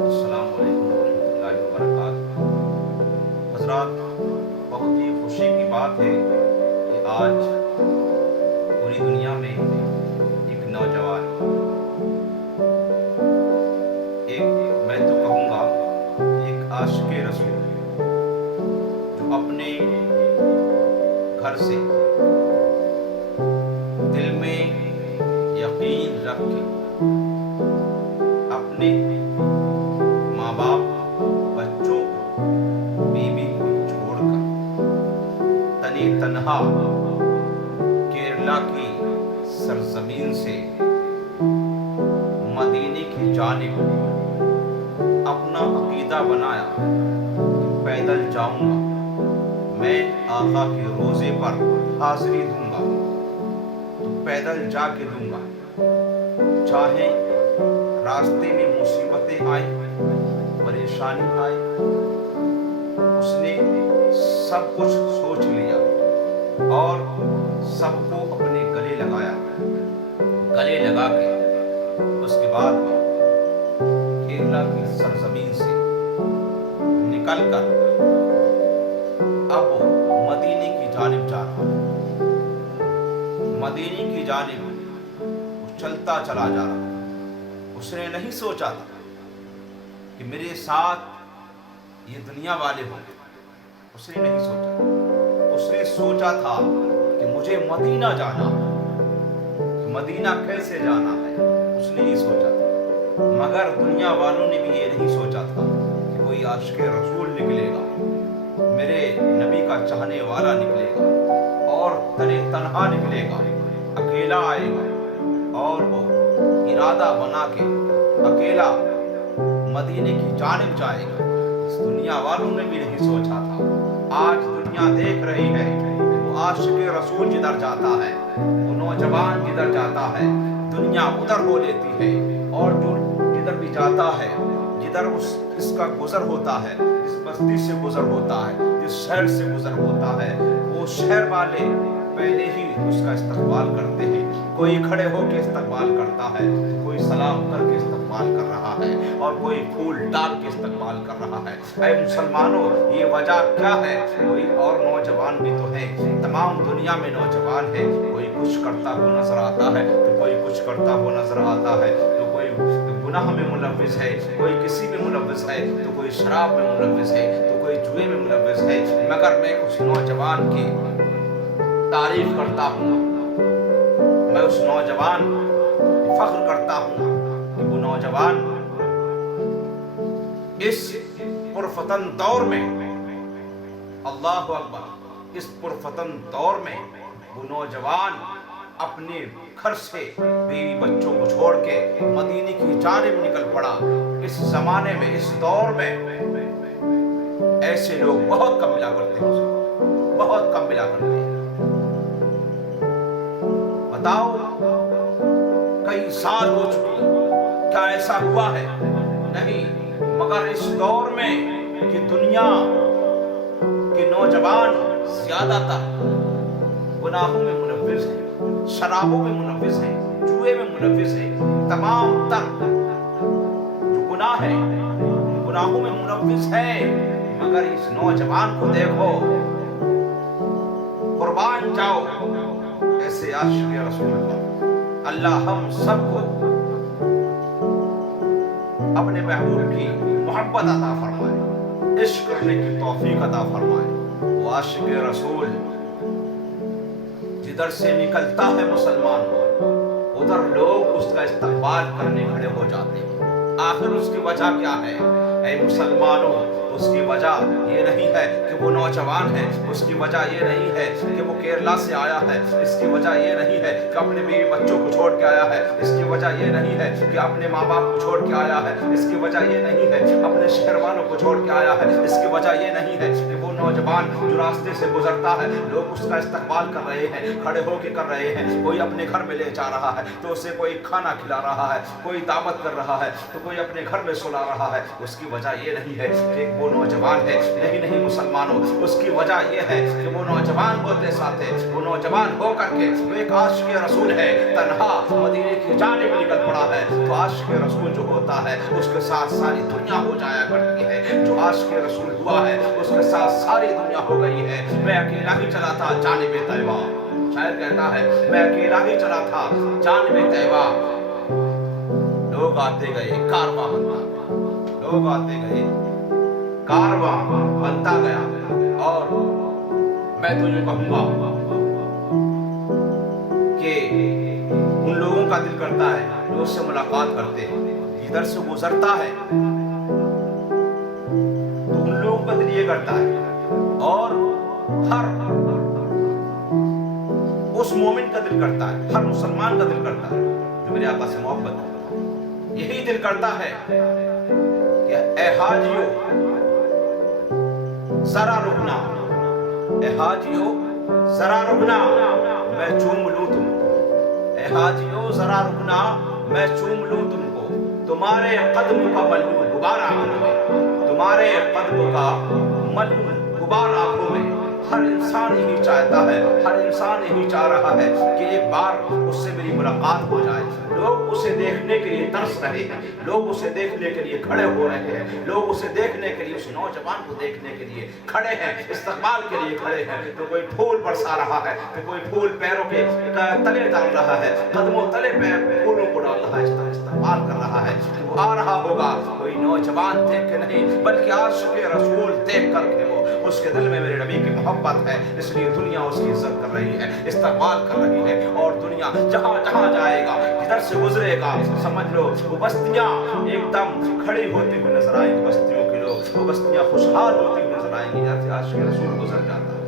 السلام علیکم ورحمۃ اللہ وبرکاتہ۔ حضرات، بہت ہی خوشی کی بات ہے کہ آج پوری دنیا میں ایک نوجوان، میں تو کہوں گا ایک عاشق رسول، جو اپنے گھر سے دل میں یقین رکھ کے اپنے ماں باپ، بچوں کو، بیوی کو چھوڑ کر تنی تنہا کیرلا کی سرزمین سے مدینے کی جانب اپنا عقیدہ بنایا کہ پیدل جاؤں گا، میں آقا کے روزے پر حاضری دوں گا تو پیدل جا کے دوں گا، چاہے راستے میں مصیبتیں آئیں، پریشانی آئی۔ اس نے سب کچھ سوچ لیا اور سب کو اپنے گلے لگایا، گلے لگا کے اس کے بعد کیرلا کی سرزمین سے نکل کر اب مدینے کی جانب جا رہا ہے۔ مدینے کی جانب وہ چلتا چلا جا رہا ہے۔ اس نے نہیں سوچا تھا کہ میرے ساتھ یہ دنیا والے ہوں گے، اس نے نہیں سوچا۔ اس نے سوچا تھا کہ مجھے مدینہ جانا ہے، مدینہ کیسے جانا ہے، اس نے یہ سوچا تھا۔ مگر دنیا والوں نے بھی یہ نہیں سوچا تھا کہ کوئی عاشق رسول نکلے گا، میرے نبی کا چاہنے والا نکلے گا اور تنہا نکلے گا، اکیلا آئے گا اور وہ ارادہ بنا کے اکیلا مدینے کی جانب جائے گا۔ اس دنیا والوں نے بھی نہیں سوچا تھا۔ آج دنیا دیکھ رہی ہے کہ وہ عاشق رسول جدھر جاتا ہے، وہ نوجوان جدھر جاتا ہے، دنیا ادھر ہو لیتی ہے، اور جو جدھر بھی جاتا ہے، جدھر اس کا گزر ہوتا ہے، اس بستی سے گزر ہوتا ہے، جس شہر سے گزر ہوتا ہے، وہ شہر والے پہلے ہی اس کا استقبال کرتے ہیں۔ کوئی کھڑے ہو کے استقبال کرتا ہے، کوئی سلام کر کے استقبال کر رہا ہے، اور کوئی پھول ڈال کے استقبال کر رہا ہے۔ اے مسلمانوں، یہ وجہ کیا ہے؟ کوئی اور نوجوان بھی تو ہے، تمام دنیا میں نوجوان ہے، کوئی کچھ کرتا ہوا نظر آتا ہے تو کوئی کچھ کرتا ہوا نظر آتا ہے، تو کوئی گناہ میں ملوث ہے، کوئی کسی میں ملوث ہے، تو کوئی شراب میں ملوث ہے، تو کوئی جوئے میں ملوث ہے۔ مگر میں اس نوجوان کی تعریف کرتا ہوں، میں اس نوجوان فخر کرتا ہوں کہ وہ نوجوان اس پرفتن دور میں، اللہ اکبر، اس پرفتن دور میں وہ نوجوان اپنے گھر سے بیوی بچوں کو چھوڑ کے مدینے کی جانب نکل پڑا۔ اس زمانے میں، اس دور میں ایسے لوگ بہت کم ملا کرتے ہیں، بہت کم ملا کرتے ہیں۔ بتاؤ، کئی سال ہو چکی، کیا ایسا ہوا ہے؟ نہیں، مگر اس دور میں کہ دنیا کے نوجوان زیادہ تر گناہوں میں ملوث ہیں، شرابوں میں ملوث ہیں، جوئے میں ملوث ہیں، تمام تر جو گناہ ہے گناہوں میں ملوث ہے۔ مگر اس نوجوان کو دیکھو، قربان جاؤ ایسے عاشق رسول اللہ۔ اللہ ہم سب کو اپنے محبوب کی محبت عطا فرمائے، عشق کرنے کی توفیق عطا فرمائے۔ وہ عاشق رسول جدھر سے نکلتا ہے مسلمان، ادھر لوگ اس کا استقبال کرنے کھڑے ہو جاتے ہیں۔ آخر اس کی وجہ کیا ہے؟ اے مسلمانوں، اس کی وجہ یہ نہیں ہے کہ وہ نوجوان ہے، اس کی وجہ یہ نہیں ہے کہ وہ کیرلا سے آیا ہے، اس کی وجہ یہ نہیں ہے کہ اپنے بیوی بچوں کو چھوڑ کے آیا ہے، اس کی وجہ یہ نہیں ہے کہ اپنے ماں باپ کو چھوڑ کے آیا ہے، اس کی وجہ یہ نہیں ہے اپنے شہر والوں کو چھوڑ کے آیا ہے، اس کی وجہ یہ نہیں ہے کہ وہ نوجوان جو راستے سے گزرتا ہے، لوگ اس کا استقبال کر رہے ہیں، کھڑے ہو کے کر رہے ہیں، کوئی اپنے گھر میں لے جا رہا ہے تو اسے کوئی کھانا کھلا رہا ہے، کوئی دعوت کر رہا ہے تو کوئی اپنے گھر میں سلا رہا ہے۔ اس کی وجہ یہ نہیں ہے کہ ایک وہ نوجوان ہے۔ نہیں مسلمانوں، اس کی وجہ یہ ہے کہ وہ نوجوان ہوتے ساتھ ہے، وہ نوجوان ہو کر کے وہ ایک عاشق رسول ہے، تنہا مدینے کی جانب نکل پڑا ہے۔ تو عاشق رسول جو ہوتا ہے اس کے ساتھ ساری دنیا ہو جایا کرتی ہے۔ جو عاشق رسول ہوا ہے اس کے ساتھ ساری دنیا ہو گئی ہے۔ میں اکیلا ہی چلا تھا جانب طیبہ، شاعر کہتا ہے میں اکیلا ہی چلا تھا جانب طیبہ، لوگ آتے گئے کارواں بنتا گیا، لوگ آتے گئے کارواں بنتا گیا۔ اور میں تجھے کہوں گا کہ ان لوگوں کا دل کرتا ہے جو اس سے ملاقات کرتے ہیں، ادھر سے گزرتا ہے تو ان لوگوں کا دل یہ کرتا ہے، اور ہر اس مومن کا دل کرتا ہے، ہر مسلمان کا دل کرتا ہے جو میرے آقا سے محبت کرتا ہے، یہی دل کرتا ہے کہ اے حاجیو ذرا رکنا، اے حاجیو ذرا رکنا میں چوم لوں تم کو، اے حاجیو ذرا رکنا میں چوم لوں تم کو، تمہارے قدم کا ملموم غبار آنکھوں میں، تمہارے قدم کا ملموم غبار آنکھوں میں۔ ہر انسان یہی چاہتا ہے، ہر انسان یہی چاہ رہا ہے کہ ایک بار اس سے میری ملاقات ہو جائے۔ لوگ اسے دیکھنے کے لیے ترس رہے ہیں، لوگ اسے دیکھنے کے لیے کھڑے ہو رہے ہیں، لوگ اسے دیکھنے کے لیے، اس نوجوان کو دیکھنے کے لیے کھڑے ہیں، استقبال کے لیے کھڑے ہیں۔ تو کوئی پھول برسا رہا ہے، تو کوئی پھول پیروں کے تلے ڈال رہا ہے، قدموں تلے پھولوں کو ڈال رہا ہے، استقبال کر رہا ہے کہ وہ آ رہا ہوگا کوئی نوجوان دیکھ کے نہیں بلکہ عاشق رسول دیکھ کر کے۔ وہ اس کے دل میں میرے نبی کی محبت ہے، اس لیے دنیا اس کی عزت کر رہی ہے، استقبال کر رہی ہے، اور دنیا جہاں جہاں جائے گا، جدھر سے گزرے گا، سمجھ لو وہ بستیاں ایک دم کھڑی ہوتی ہوئی نظر آئیں گی، بستیوں کے لوگ وہ بستیاں خوشحال ہوتی ہوئی نظر آئیں گی، جیسے عاشق رسول گزر جاتا ہے۔